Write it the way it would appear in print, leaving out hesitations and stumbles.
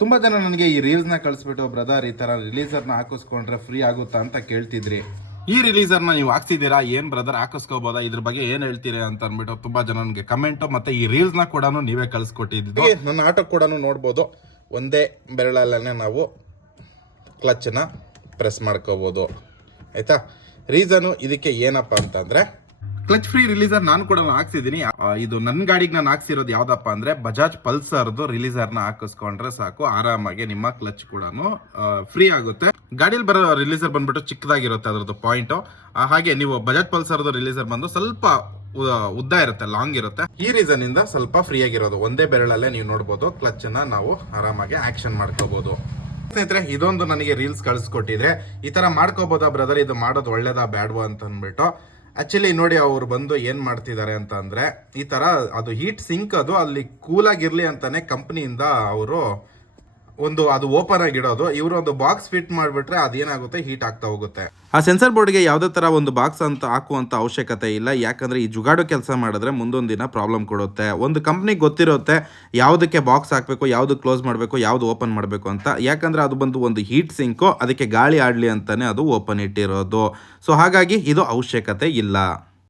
ತುಂಬ ಜನ ನನಗೆ ಈ ರೀಲ್ಸ್ನ ಕಳಿಸ್ಬಿಟ್ಟು ಬ್ರದರ್ ಈ ಥರ ರಿಲೀಸರ್ನ ಹಾಕಿಸ್ಕೊಂಡ್ರೆ ಫ್ರೀ ಆಗುತ್ತಾ ಅಂತ ಕೇಳ್ತಿದ್ರಿ. ಈ ರಿಲೀಸರ್ನ ನೀವು ಹಾಕ್ಸಿದ್ದೀರಾ, ಏನು ಬ್ರದರ್ ಹಾಕಿಸ್ಕೋಬೋದಾ, ಇದ್ರ ಬಗ್ಗೆ ಏನು ಹೇಳ್ತೀರಿ ಅಂತ ಅಂದ್ಬಿಟ್ಟು ತುಂಬ ಜನ ನನಗೆ ಕಮೆಂಟು ಮತ್ತು ಈ ರೀಲ್ಸ್ನ ಕೂಡ ನೀವೇ ಕಳಿಸ್ಕೊಟ್ಟಿದ್ದು. ನನ್ನ ಆಟೋ ಕೂಡ ನೋಡ್ಬೋದು, ಒಂದೇ ಬೆರಳಲ್ಲೇ ನಾವು ಕ್ಲಚ್ನ ಪ್ರೆಸ್ ಮಾಡ್ಕೋಬೋದು ಆಯಿತಾ. ರೀಸನು ಇದಕ್ಕೆ ಏನಪ್ಪ ಅಂತಂದರೆ, ಕ್ಲಚ್ ಫ್ರೀ ರಿಲೀಸರ್ ನಾನು ಕೂಡ ಹಾಕ್ಸಿದ್ದೀನಿ. ಇದು ನನ್ನ ಗಾಡಿಗೆ ನಾನು ಹಾಕ್ಸಿರೋದು ಯಾವ್ದಪ್ಪ ಅಂದ್ರೆ ಬಜಾಜ್ ಪಲ್ಸರ್ದು ರಿಲೀಸರ್ನ ಹಾಕಿಸ್ಕೊಂಡ್ರೆ ಸಾಕು, ಆರಾಮಾಗಿ ನಿಮ್ಮ ಕ್ಲಚ್ ಕೂಡ ಫ್ರೀ ಆಗುತ್ತೆ. ಗಾಡಿಯಲ್ಲಿ ಬರೋ ರಿಲೀಸರ್ ಬಂದ್ಬಿಟ್ಟು ಚಿಕ್ಕದಾಗಿರುತ್ತೆ ಅದ್ರದ್ದು ಪಾಯಿಂಟ್. ಹಾಗೆ ನೀವು ಬಜಾಜ್ ಪಲ್ಸರ್ದು ರಿಲೀಸರ್ ಬಂದು ಸ್ವಲ್ಪ ಉದ್ದ ಇರುತ್ತೆ, ಲಾಂಗ್ ಇರುತ್ತೆ. ಈ ರೀಸನ್ ಇಂದ ಸ್ವಲ್ಪ ಫ್ರೀ ಆಗಿರೋದು. ಒಂದೇ ಬೆರಳಲ್ಲೇ ನೀವು ನೋಡ್ಬೋದು ಕ್ಲಚ್ ನ ನಾವು ಆರಾಮಾಗಿ ಆಕ್ಷನ್ ಮಾಡ್ಕೋಬಹುದು. ಸ್ನೇಹಿತರೆ, ಇದೊಂದು ನನಗೆ ರೀಲ್ಸ್ ಕಳಿಸ್ಕೊಟ್ಟಿದ್ರೆ ಈ ತರ ಮಾಡ್ಕೋಬೋದಾ ಬ್ರದರ್, ಇದು ಮಾಡೋದು ಒಳ್ಳೇದಾ ಬ್ಯಾಡ್ವಾ ಅಂತ ಅಂದ್ಬಿಟ್ಟು. ಆಕ್ಚುಲಿ ನೋಡಿ ಅವ್ರು ಬಂದು ಏನ್ ಮಾಡ್ತಿದ್ದಾರೆ ಅಂತ ಅಂದ್ರೆ, ಈ ತರ ಅದು ಹೀಟ್ ಸಿಂಕ್ ಅದು ಅಲ್ಲಿ ಕೂಲ್ ಆಗಿರ್ಲಿ ಅಂತಾನೆ ಕಂಪ್ನಿಯಿಂದ ಅವರು ಒಂದು ಅದು ಓಪನ್ ಆಗಿಡೋದು. ಇವರು ಒಂದು ಬಾಕ್ಸ್ ಫಿಟ್ ಮಾಡಿಬಿಟ್ರೆ ಅದೇನಾಗುತ್ತೆ, ಹೀಟ್ ಆಗ್ತಾ ಹೋಗುತ್ತೆ. ಆ ಸೆನ್ಸರ್ ಬೋರ್ಡ್ಗೆ ಯಾವುದೇ ತರ ಒಂದು ಬಾಕ್ಸ್ ಅಂತ ಹಾಕುವಂತ ಅವಶ್ಯಕತೆ ಇಲ್ಲ. ಯಾಕಂದ್ರೆ ಈ ಜುಗಾಡು ಕೆಲಸ ಮಾಡಿದ್ರೆ ಮುಂದೊಂದು ದಿನ ಪ್ರಾಬ್ಲಮ್ ಕೊಡುತ್ತೆ. ಒಂದು ಕಂಪ್ನಿಗೆ ಗೊತ್ತಿರುತ್ತೆ ಯಾವುದಕ್ಕೆ ಬಾಕ್ಸ್ ಹಾಕಬೇಕು, ಯಾವ್ದು ಕ್ಲೋಸ್ ಮಾಡಬೇಕು, ಯಾವ್ದು ಓಪನ್ ಮಾಡಬೇಕು ಅಂತ. ಯಾಕಂದ್ರೆ ಅದು ಬಂದು ಒಂದು ಹೀಟ್ ಸಿಂಕು, ಅದಕ್ಕೆ ಗಾಳಿ ಆಡ್ಲಿ ಅಂತಾನೆ ಅದು ಓಪನ್ ಇಟ್ಟಿರೋದು. ಸೊ ಹಾಗಾಗಿ ಇದು ಅವಶ್ಯಕತೆ ಇಲ್ಲ.